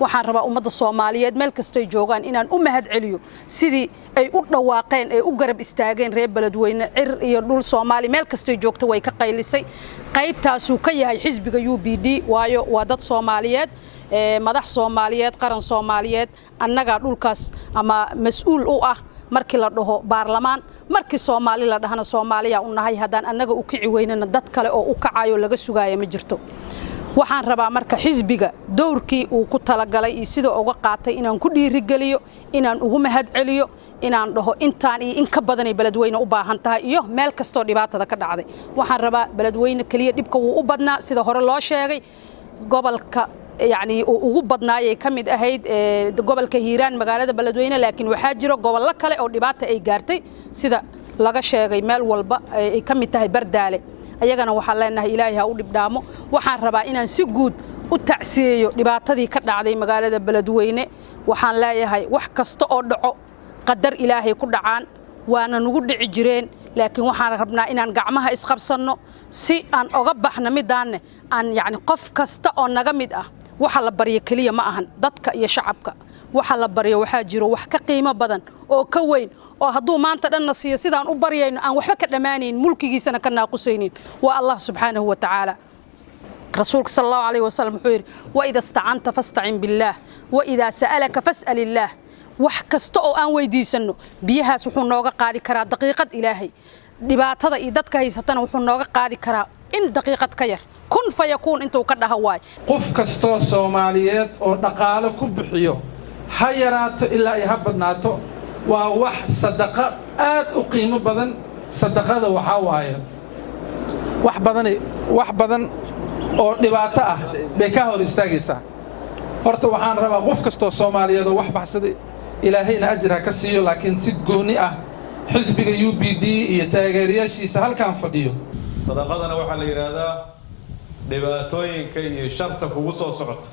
waxaan rabaa ummadda Soomaaliyeed meel kasta ay joogaan inaan u mahad celiyo sidii ay u dhawaaqeen ay u garab istaageen reer Beledweyne cir iyo dhul Soomaali meel kasta ay joogto way ka qaylisay qaybtaas uu ka yahay xisbiga UPD waayo waa dad Soomaaliyeed madax Soomaaliyeed qaran Soomaaliyeed annaga dhulkaas ama mas'uul u ah markii la dhaho baarlamaan markii Soomaali la dhahana Soomaaliya u nahay hadaan annaga u kici weynana dad kale oo u kacayo laga sugayo ma jirto waxaan rabaa marka xisbiga doorkii uu ku talagalay iyo sida uga qaatay inaan ku dhiirigeliyo inaan ugu mahad celiyo inaan dhaho intaan iyo in ka badan ay Beledweyne u baahan tahay iyo meel kasto dhibaatada ka dhacday waxaan rabaa Beledweyne kaliya dhibka uu u badnaa sida hore loo sheegay gobolka يعني ugu badnaayay kamid ahayd gobolka Hiiraan magaalada Beledweyne laakiin waxa jiro gobollo kale oo dhibaato ay gaartay sida laga sheegay meel walba ay kamid tahay Bardaale ayagana waxa leenahay Ilaahay ha u dhibdhaamo waxaan rabaa inaan si guud u tacsiyeeyo dhibaatadii ka dhacday magaalada Beledweyne waxaan leeyahay wax kasta oo dhaco qadar Ilaahay ku dhacaan waana nagu dhici jireen laakiin waxaan rabnaa inaan gacmaha isqabsano si aan uga baxno midaan aan yani qof kasta oo naga mid ah waxa la bariyo kaliya ma ahan dadka iyo shacabka waxa la bariyo waxa jiro wax ka qiimo badan oo ka weyn oo haduu maanta dhan nasiyo sidaan u bariyayno aan waxba ka dhamaanayn mulkigiisana ka naaqusaynin waa Allah subhanahu wa ta'ala rasuulka sallallahu alayhi wasallam wuxuu yiri wa idha ista'anta fasta'in billah wa idha sa'alaka fas'alillah wax kasta oo aan weydiisano biyahaas wuxuu nooga qaadi karaa daqiiqad Ilaahay dhibaatada iyo dadka haysatana wuxuu nooga qaadi karaa in daqiiqad ka yar kun fayakun intuu ka dhahawaay qof kasto Soomaaliyeed oo dhaqaale ku bixiyo ha yaraato ilaa ay ha badnaato waa wax sadaqa aad u qiimo badan sadaqada waxa waaye wax badan oo dhibaato ah bay ka hor istaagaysaa horta waxaan rabaa qof kasto Soomaaliyeed oo wax baxsaday ilaahayna ajra ka siiyo laakiin si gooni ah xisbiga UPD iyo taageerayaashiisa halkaan fadhiyo sadaqadana waxa la yiraahdaa dhibaatooyinka iyo sharta kugu soo socota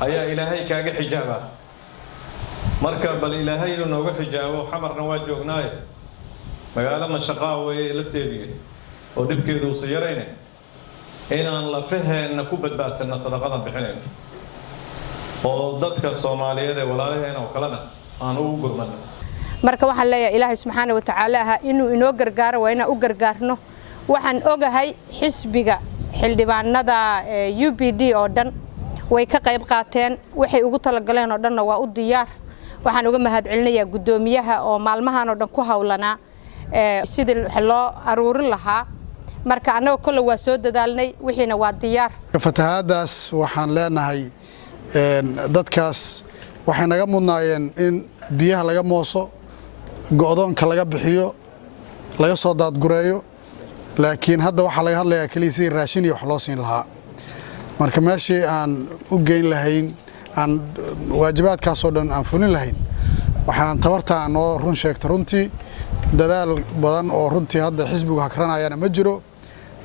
ayaa Ilaahay kaaga xijaaba marka bal Ilaahay inuu nooga xijaabo xamarna waa joognaaye magaalo mashaqaa way lafteedii oo dibkeedu u sayarayna inaan la faheena ku badbaadsanna sadaqada bixinayno oo dadka Soomaaliyeed ee walaalaheena oo kalena aan ugu gurmadno marka waxaan leeyahay Ilaahay subhanahu wa ta'ala inuu inoo gargaaro waa inaan u gargaarno waxaan ogahay xisbiga xildhibaanada UPD oo dhan way ka qayb qaateen waxay ugu talagaleen oo dhanna waa u diyaar waxaan uga mahad celinayaa gudoomiyaha oo maalmahan oo dhan ku hawlanaa sidii loo aruurin lahaa marka anaga kale waa soo dadaalnay wixiina waa diyaar fatahaadaas waxaan leenahay dadkaas waxay naga mudnaayeen in biyaha laga mooso go'doonka laga bixiyo laga soo daadgureeyo laakiin hadda waxa laga hadlayaa kaliya si raashin iyo wax loo siin lahaa marka meeshii aan u geyn lahayn aan waajibaadkaas oo dhan aan fulin lahayn waxaan tabarta noo run sheegto runtii dadaal badan oo runtii hadda xisbigu hakranayana ma jiro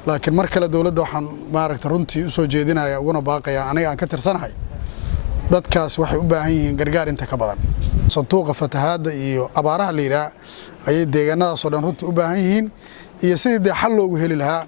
laakiin mar kale dawladda waxaan maaragtay runtii u soo jeedinayaa uguna baaqayaa aniga aan ka tirsanahay dadkaas waxay u baahan yihiin gargaar inta ka badan sanduuqa fatahaada iyo abaaraha la yiraahdo ayay deegaanadaas oo dhan runtii u baahan yihiin iyo sidii xal loogu heli lahaa